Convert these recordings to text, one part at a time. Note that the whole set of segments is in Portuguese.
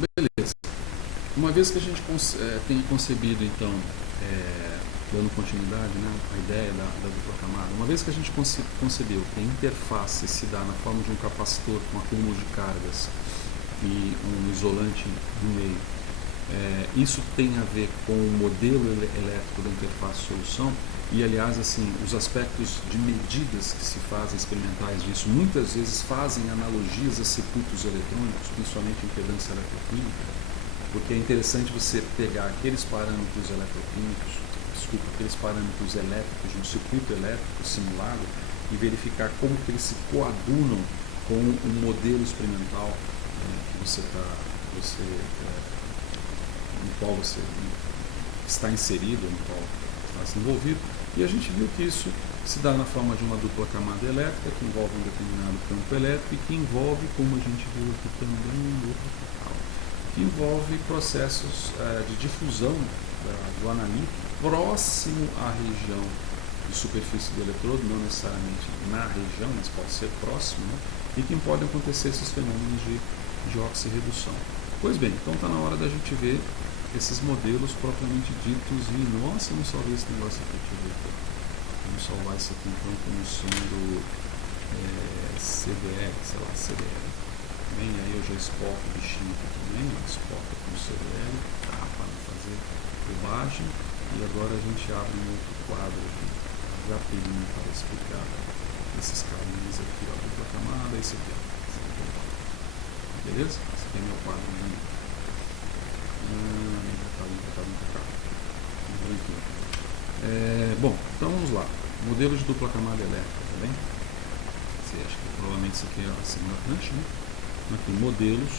Beleza. Uma vez que a gente tenha concebido, então, dando continuidade, né, a ideia da dupla camada, uma vez que a gente concebeu que a interface se dá na forma de um capacitor com acúmulo de cargas e um isolante no meio, isso tem a ver com o modelo elétrico da interface solução e, aliás, assim, os aspectos de medidas que se fazem experimentais disso muitas vezes fazem analogias a circuitos eletrônicos, principalmente impedância eletroquímica, porque é interessante você pegar aqueles parâmetros eletroquímicos, aqueles parâmetros elétricos de um circuito elétrico simulado e verificar como que eles se coadunam com o modelo experimental no qual você está inserido, no qual está se envolvido. E a gente viu que isso se dá na forma de uma dupla camada elétrica que envolve um determinado campo elétrico e que envolve, como a gente viu aqui também, que envolve processos de difusão do analítico próximo à região de superfície do eletrodo, não necessariamente na região, mas pode ser próximo, né? E que podem acontecer esses fenômenos de oxirredução. Pois bem, então está na hora da gente ver esses modelos propriamente ditos e, nossa, eu não salvei esse negócio aqui, deixa eu ver aqui. Vamos salvar isso aqui então como sendo CDR, sei lá, CDR. Bem, aí eu já exporto o bichinho aqui também, exporto com CDR, tá, para não fazer bobagem. E agora a gente abre um outro quadro aqui, rapidinho para explicar esses caminhos aqui, ó, dupla camada, esse aqui, ó. Beleza? Esse aqui é meu quadro. Bom, então vamos lá. Modelo de dupla camada elétrica, tá bem? Você acha que provavelmente isso aqui é a segunda prancha, né? Aqui, modelos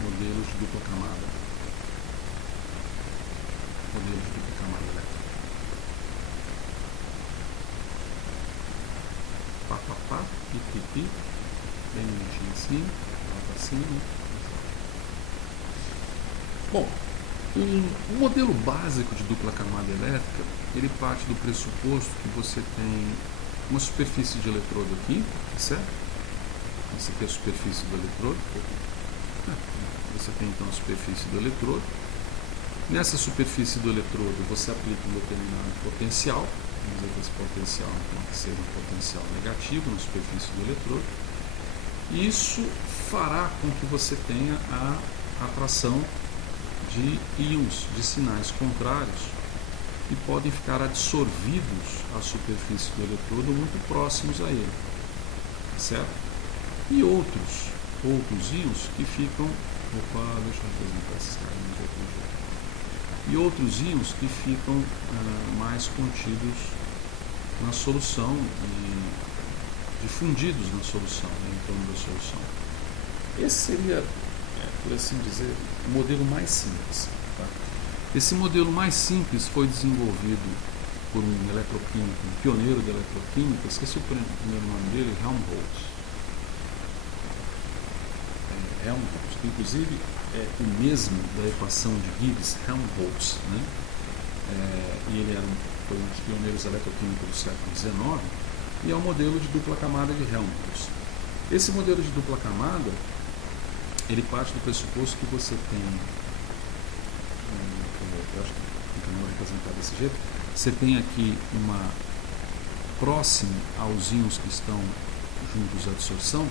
de dupla camada. Modelo de dupla camada elétrica. Pá, pipi, bem bonitinho assim, lá pra cima. Bom, o modelo básico de dupla camada elétrica, ele parte do pressuposto que você tem uma superfície de eletrodo aqui, certo? Essa aqui é a superfície do eletrodo. Você tem então a superfície do eletrodo. Nessa superfície do eletrodo você aplica um determinado potencial. Vamos dizer que esse potencial então que seja um potencial negativo na superfície do eletrodo. E isso fará com que você tenha a atração de íons de sinais contrários e podem ficar absorvidos à superfície do eletrodo muito próximos a ele, certo? E outros íons que ficam, deixa eu apresentar esses carinhos de outro jeito. E outros íons que ficam mais contidos na solução e difundidos na solução, né, em torno da solução. Esse seria, por assim dizer, o modelo mais simples. Tá? Esse modelo mais simples foi desenvolvido por um eletroquímico, um pioneiro da eletroquímica, esqueci o primeiro nome dele, Helmholtz. Helmholtz, que inclusive é o mesmo da equação de Gibbs, Helmholtz, né? E ele foi um dos pioneiros eletroquímicos do século XIX, e é o modelo de dupla camada de Helmholtz. Esse modelo de dupla camada, ele parte do pressuposto que você tem, eu acho que não vou representar desse jeito, você tem aqui uma próximo aos íons que estão juntos à absorção,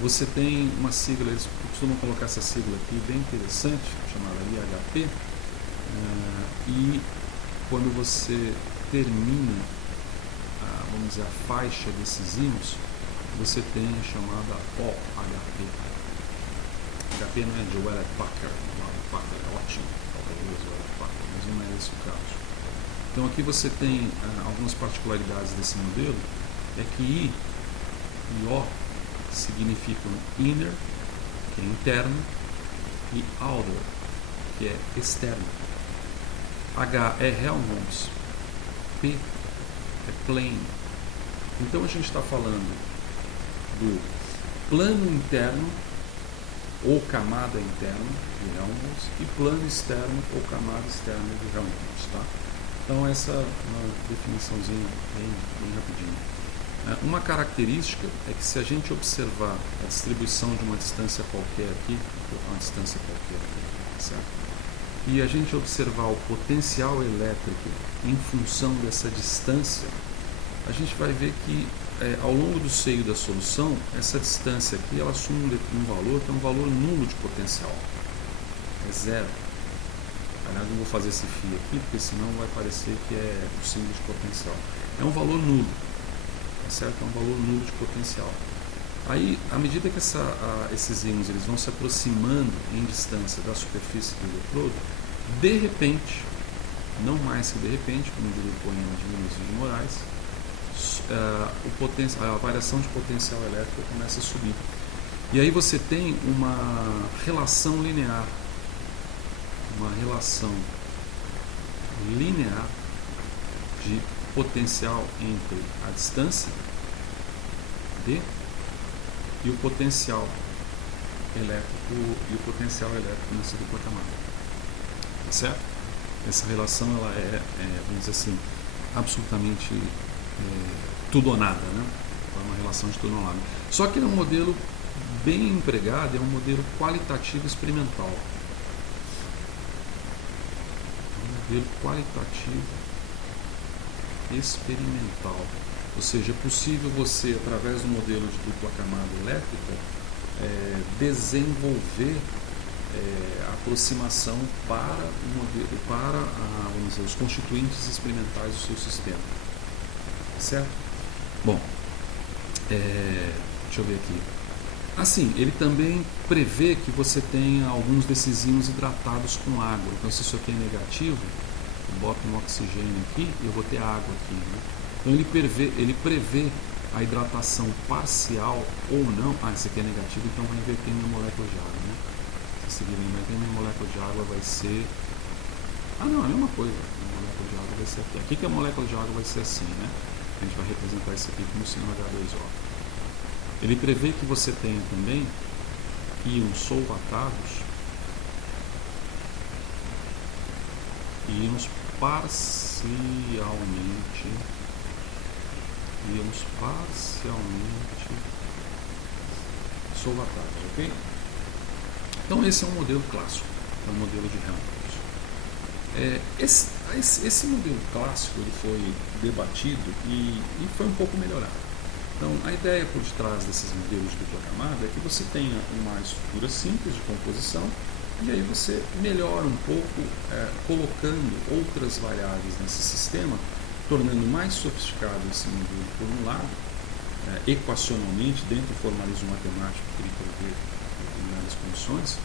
você tem uma sigla, eles costumam colocar essa sigla aqui, bem interessante, chamada IHP, e quando você termina, vamos dizer, a faixa desses íons, você tem a chamada OHP. HP não é de Wheeler Packard, o Packard é ótimo, mas não é esse o caso. Então aqui você tem algumas particularidades desse modelo, é que I e O significam inner, que é interno, e outer, que é externo. H é Helmholtz, P é plane. Então a gente está falando do plano interno ou camada interna de Helmholtz e plano externo ou camada externa de Helmholtz, tá? Então essa é uma definiçãozinha bem rapidinho. Uma característica é que se a gente observar a distribuição de uma distância qualquer aqui, certo? E a gente observar o potencial elétrico em função dessa distância, a gente vai ver que ao longo do seio da solução, essa distância aqui ela assume um valor que é um valor nulo de potencial. É zero. Aliás, não vou fazer esse φ aqui, porque senão vai parecer que é o símbolo de potencial. É um valor nulo. Certo? É um valor nulo de potencial. Aí, à medida que esses íons eles vão se aproximando em distância da superfície do eletrodo, de repente, não mais que de repente, como diria o poema de Vinícius de Moraes, a variação de potencial elétrico começa a subir. E aí você tem uma relação linear, de potencial entre a distância D e o potencial elétrico nessa dupla camada. Tá certo? Essa relação ela vamos dizer assim, absolutamente tudo ou nada, né? É uma relação de tudo ou nada. Só que é um modelo bem empregado, é um modelo qualitativo experimental. Ou seja, é possível você, através do modelo de dupla camada elétrica, desenvolver a aproximação para vamos dizer, os constituintes experimentais do seu sistema. Certo? Bom, deixa eu ver aqui. Assim, ele também prevê que você tenha alguns desses íons hidratados com água. Então, se isso aqui é negativo, eu boto um oxigênio aqui e eu vou ter água aqui, né? Então ele prevê a hidratação parcial ou não. Esse aqui é negativo, então vai inverter minha molécula de água, né? Se seguir inverter minha molécula de água vai ser... não, é a mesma coisa. A molécula de água vai ser aqui. Aqui que a molécula de água vai ser assim, né? A gente vai representar isso aqui como sendo H2O. Ele prevê que você tenha também íons solvatados e íons parcialmente solvatados, ok? Então esse é um modelo clássico, é um modelo de Helmholtz. Esse modelo clássico ele foi debatido e foi um pouco melhorado. Então, a ideia por detrás desses modelos de dupla camada é que você tenha uma estrutura simples de composição e aí você melhora um pouco colocando outras variáveis nesse sistema, tornando mais sofisticado esse modelo por um lado, equacionalmente, dentro do formalismo matemático que ele prevê determinadas condições,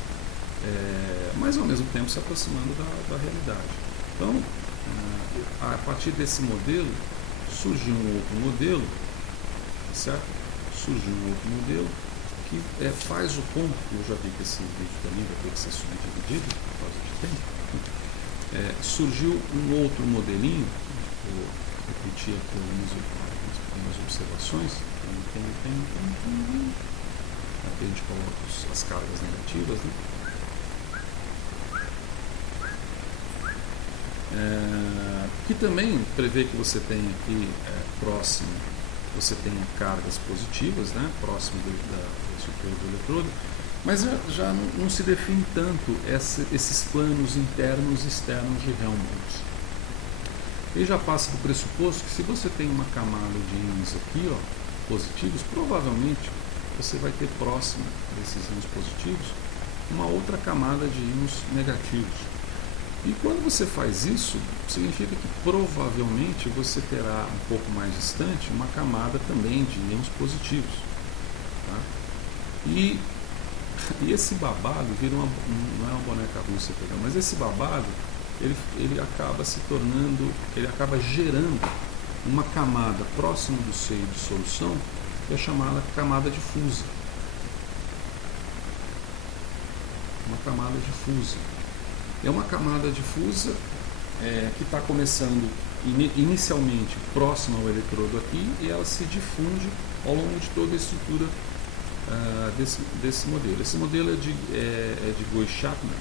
mas ao mesmo tempo se aproximando da realidade. Então, a partir desse modelo, surgiu um outro modelo, certo? Surgiu um outro modelo que faz o ponto, eu já vi que esse vídeo também vai ter que ser subdividido por causa de tempo. Surgiu um outro modelinho, vou repetir aqui algumas pequenas observações. Aqui a gente coloca as cargas negativas, né? Que também prevê que você tenha aqui próximo, você tenha cargas positivas, né, próximo da estrutura do eletrodo, mas já não se define tanto esses planos internos e externos de Helmholtz. Ele já passa do pressuposto que se você tem uma camada de íons aqui, ó, positivos, provavelmente você vai ter próximo desses íons positivos uma outra camada de íons negativos. E quando você faz isso, significa que provavelmente você terá um pouco mais distante uma camada também de íons positivos. Tá? E esse babado vira não é uma boneca russa, mas esse babado ele acaba se tornando, ele acaba gerando uma camada próxima do seio de solução que é chamada camada difusa. Uma camada difusa. É uma camada difusa que está começando inicialmente próxima ao eletrodo aqui e ela se difunde ao longo de toda a estrutura desse modelo. Esse modelo é de Gouy-Chapman.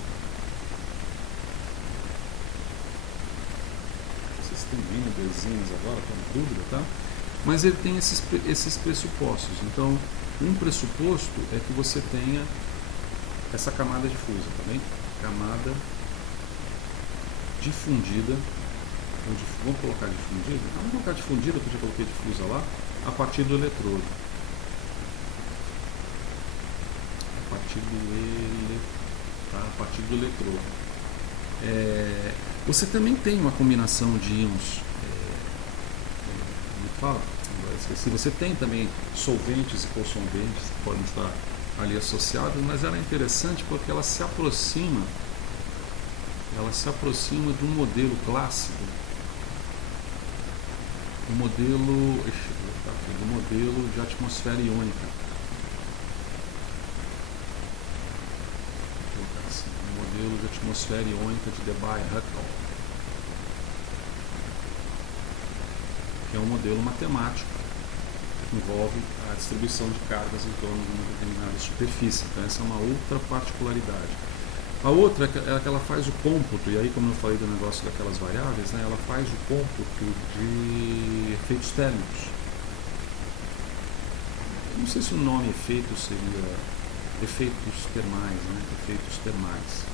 Vocês estão vendo desenhos agora, estou na dúvida, tá? mas ele tem esses pressupostos. Então, um pressuposto é que você tenha essa camada difusa, tá bem? Camada difundida. Vamos colocar difundida? Vamos colocar difundida, porque eu já coloquei difusa lá, a partir do eletrodo. A partir do eletrodo. Você também tem uma combinação de íons. Como fala? Agora esqueci. Você tem também solventes e co-solventes que podem estar ali associados, mas ela é interessante porque ela se aproxima de um modelo clássico, do modelo de atmosfera iônica. Modelo de atmosfera iônica de Debye-Huckel, que é um modelo matemático que envolve a distribuição de cargas em torno de uma determinada superfície. Então essa é uma outra particularidade. A outra é que ela faz o cômputo, e aí, como eu falei do negócio daquelas variáveis, né, ela faz o cômputo de efeitos térmicos. Eu não sei se o nome efeito seria efeitos termais, né? Efeitos termais.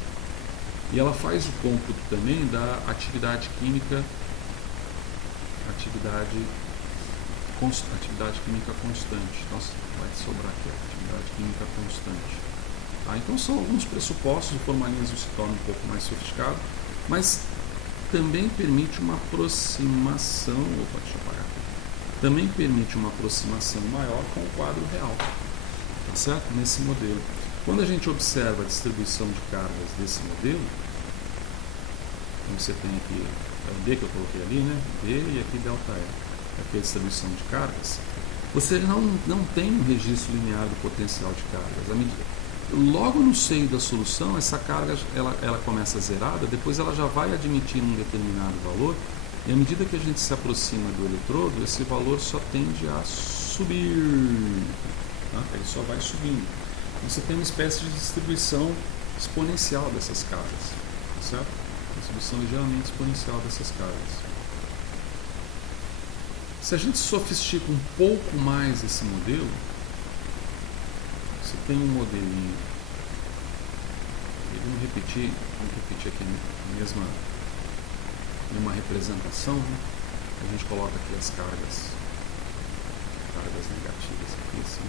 E ela faz o cômputo também da atividade química, atividade química constante. Nossa, vai sobrar aqui, atividade química constante. Então são alguns pressupostos, o formalismo se torna um pouco mais sofisticado, mas também permite uma aproximação, deixa eu apagar aqui, também permite uma aproximação maior com o quadro real, tá certo? Nesse modelo. Quando a gente observa a distribuição de cargas desse modelo, então você tem aqui o D que eu coloquei ali, né? D e aqui ΔE, aqui a distribuição de cargas, você não tem um registro linear do potencial de cargas. Logo no seio da solução, essa carga ela começa zerada, depois ela já vai admitir um determinado valor, e à medida que a gente se aproxima do eletrodo, esse valor só tende a subir, tá? Ele só vai subindo. Você tem uma espécie de distribuição exponencial dessas cargas, tá certo? Distribuição ligeiramente exponencial dessas cargas. Se a gente sofistica um pouco mais esse modelo, você tem um modelinho. Vamos repetir aqui a mesma representação, né? A gente coloca aqui as cargas negativas aqui, assim,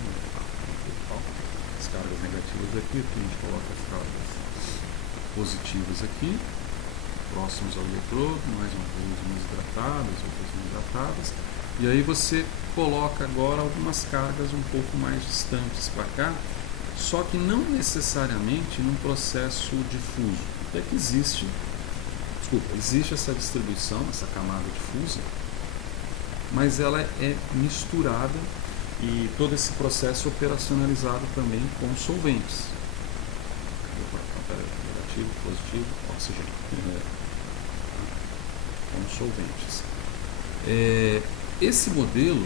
as cargas negativas aqui a gente coloca as cargas positivas aqui, próximos ao eletrodo, mais hidratadas, outras não hidratadas. E aí você coloca agora algumas cargas um pouco mais distantes para cá, só que não necessariamente num processo difuso. Até que existe essa distribuição, essa camada difusa, mas ela é misturada e todo esse processo é operacionalizado também com solventes. Negativo, positivo, oxigênio. Com solventes. Esse modelo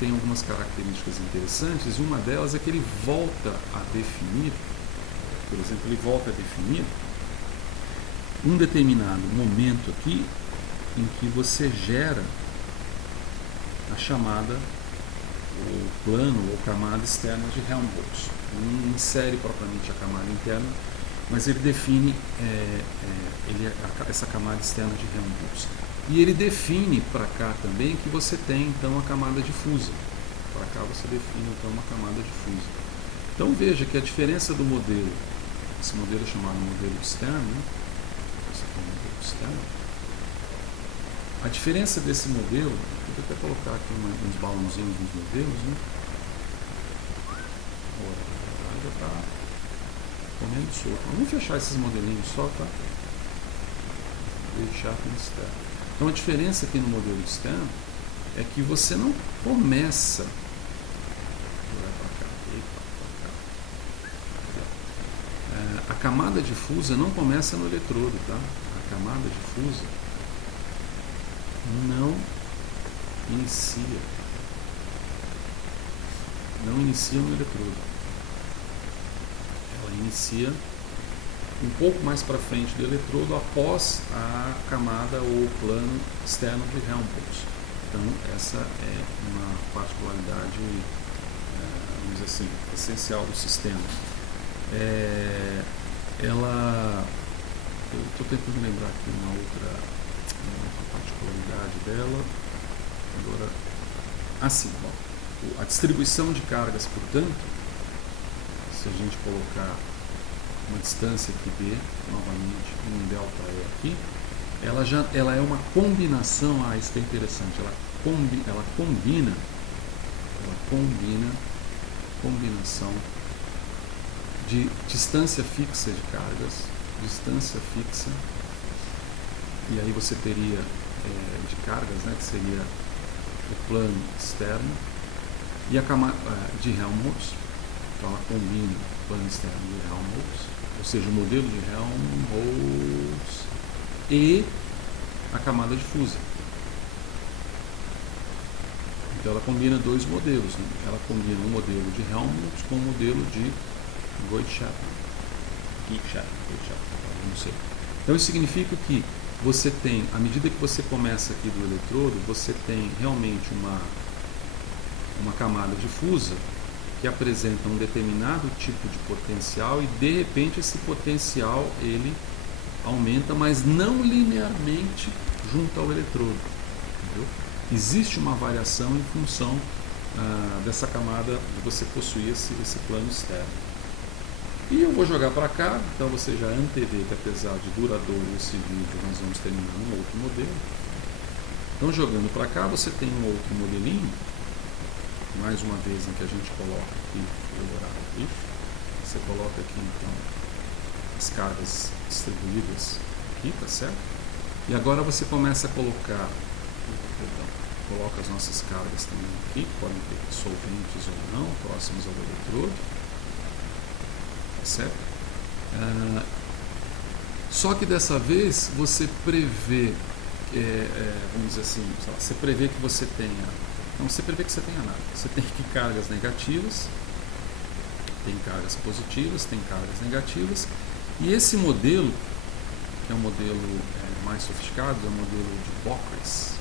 tem algumas características interessantes, e uma delas é que ele volta a definir, por exemplo, um determinado momento aqui em que você gera a chamada, o plano ou camada externa de Helmholtz. Não insere propriamente a camada interna, mas ele define essa camada externa de Helmholtz. E ele define para cá também que você tem então a camada difusa. Para cá você define então uma camada difusa. Então veja que a diferença do modelo, esse modelo é chamado modelo externo, né? Esse aqui é o modelo externo. A diferença desse modelo, vou até colocar aqui uns balãozinhos nos modelos, né? Já está comendo solto. Vamos fechar esses modelinhos só, tá? Deixar no externo. Então a diferença aqui no modelo externo é que você não começa a camada difusa não começa no eletrodo, tá? A camada difusa não inicia no eletrodo. Ela inicia um pouco mais para frente do eletrodo após a camada ou plano externo de Helmholtz. Então, essa é uma particularidade, vamos dizer assim, essencial do sistema. Eu estou tentando lembrar aqui uma outra particularidade dela. Agora, a distribuição de cargas, portanto, se a gente colocar uma distância aqui D, novamente, um delta E aqui, ela é uma combinação, isso que é interessante, ela combina combinação de distância fixa de cargas, distância fixa, e aí você teria de cargas, né, que seria o plano externo, e a camada de Helmholtz, então ela combina o plano externo de Helmholtz, ou seja, o modelo de Helmholtz e a camada difusa. Então ela combina dois modelos, né? Ela combina um modelo de Helmholtz com um modelo de Goldschapman, não sei. Então isso significa que você tem, à medida que você começa aqui do eletrodo, você tem realmente uma camada difusa que apresenta um determinado tipo de potencial e de repente esse potencial ele aumenta, mas não linearmente junto ao eletrodo. Entendeu? Existe uma variação em função dessa camada de você possuir esse plano externo. E eu vou jogar para cá, então você já antevê que apesar de duradouro esse vídeo, nós vamos terminar um outro modelo. Então jogando para cá, você tem um outro modelinho, mais uma vez em que a gente coloca aqui, você coloca aqui então as cargas distribuídas aqui, tá certo? E agora você começa a colocar, coloca as nossas cargas também aqui, que podem ter solventes ou não, próximos ao eletrodo. Certo? Só que dessa vez você prevê, vamos dizer assim, você prevê que você tenha, não você prevê que você tenha nada, você tem aqui cargas negativas, tem cargas positivas, tem cargas negativas, e esse modelo, que é um modelo mais sofisticado, é o modelo de Bockris,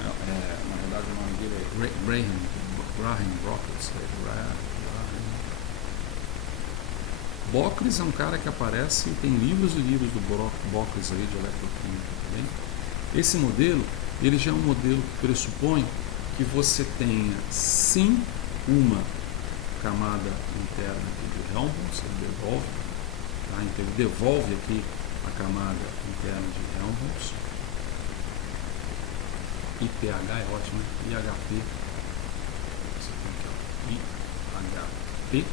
na verdade o nome dele é Graham Bockris. Bockris é um cara que aparece, tem livros e livros do Bockris aí de eletroquímica também. Esse modelo, ele já é um modelo que pressupõe que você tenha sim uma camada interna de Helmholtz, ele devolve, tá? Então ele devolve aqui a camada interna de Helmholtz. IPH é ótimo, IHP, você tem aqui IHP.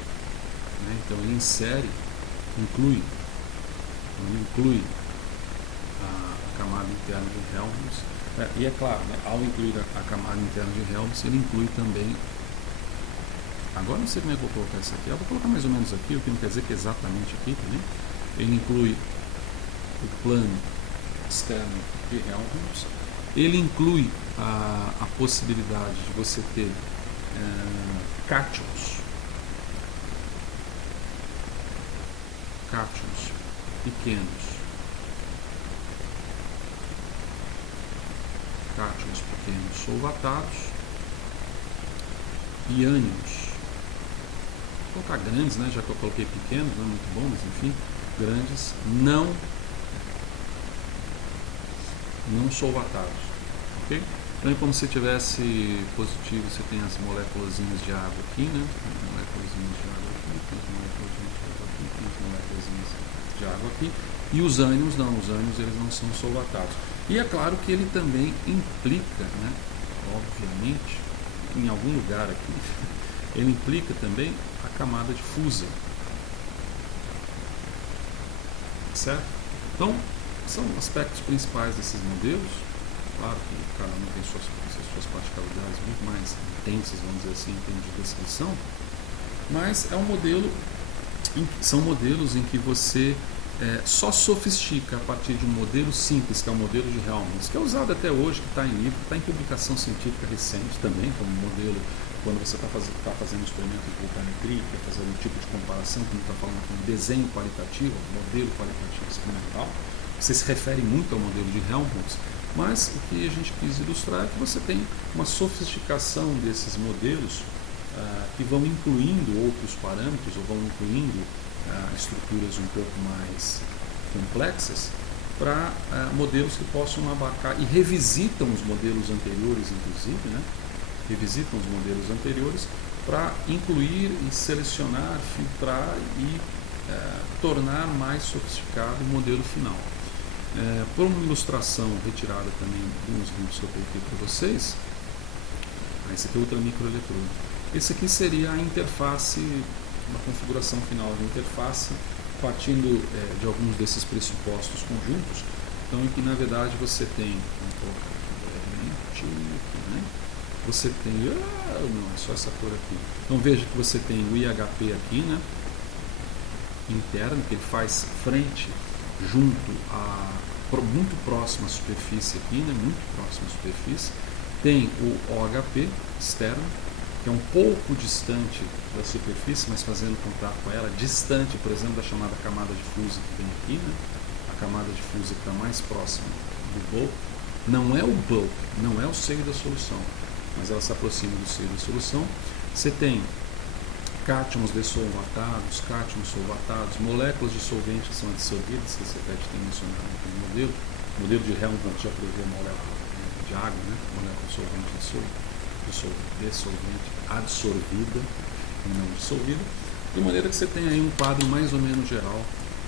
Então ele inclui a camada interna de Helmholtz, e é claro, né, ao incluir a camada interna de Helmholtz, ele inclui também, agora não sei como é que eu vou colocar isso aqui, eu vou colocar mais ou menos aqui, o que não quer dizer que é exatamente aqui também, ele inclui o plano externo de Helmholtz, ele inclui a possibilidade de você ter cátions pequenos, solvatados, e ânions, vou colocar grandes, né, já que eu coloquei pequenos, não é muito bom, mas enfim, grandes, não solvatados, ok? Então é como se tivesse positivo, você tem as moléculas de água aqui, né, de água aqui, e os ânions eles não são solvatados. E é claro que ele também implica, né, obviamente, em algum lugar aqui, ele implica também a camada difusa, certo? Então, são aspectos principais desses modelos. Claro que cada um tem suas particularidades muito mais intensas, vamos dizer assim, em termos de descrição, mas são modelos em que você só sofistica a partir de um modelo simples, que é o modelo de Helmholtz, que é usado até hoje, que está em livro, está em publicação científica recente também, como modelo, quando você está fazendo um experimento de voltametria, quer fazer um tipo de comparação, como está falando aqui, um desenho qualitativo, um modelo qualitativo experimental, você se refere muito ao modelo de Helmholtz, Mas o que a gente quis ilustrar é que você tem uma sofisticação desses modelos que vão incluindo outros parâmetros ou vão incluindo estruturas um pouco mais complexas para modelos que possam abarcar e revisitam os modelos anteriores, inclusive, né? Revisitam os modelos anteriores para incluir e selecionar, filtrar e tornar mais sofisticado o modelo final. Por uma ilustração retirada também de uns vídeos que eu coloquei para vocês, esse aqui é outra microeletrônica. Esse aqui seria a interface, uma configuração final de interface, partindo de alguns desses pressupostos conjuntos. Então, em que na verdade você tem, você tem, não, é só essa cor aqui. Então veja que você tem o IHP aqui, né, interno, que ele faz frente junto muito próximo à superfície aqui, né, muito próximo à superfície. Tem o OHP externo, que é um pouco distante da superfície, mas fazendo contato com ela, distante, por exemplo, da chamada camada difusa que tem aqui, né? A camada difusa que está mais próxima do bulk. Não é o bulk, não é o seio da solução, mas ela se aproxima do seio da solução. Você tem cátions dessolvatados, cátions solvatados, moléculas de solvente que são adsorvidas, que você até tem mencionado aqui no modelo. O modelo de Helmholtz já prevê a molécula de água, né? Molécula solvente dissolvente adsorvida e não dissolvida, de maneira que você tem aí um quadro mais ou menos geral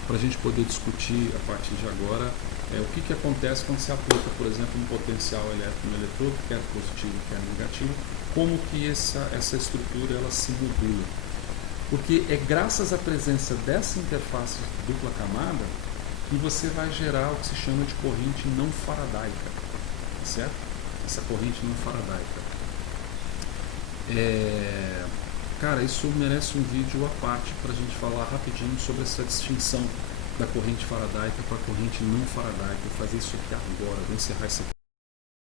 para a gente poder discutir a partir de agora o que acontece quando se aplica, por exemplo, um potencial elétrico no eletrodo, quer positivo, quer negativo, como que essa estrutura ela se modula. Porque é graças à presença dessa interface de dupla camada que você vai gerar o que se chama de corrente não faradaica, certo? Essa corrente não faradaica. Cara, isso merece um vídeo à parte para a gente falar rapidinho sobre essa distinção da corrente faradaica para a corrente não faradaica. Vou fazer isso aqui agora, vou encerrar essa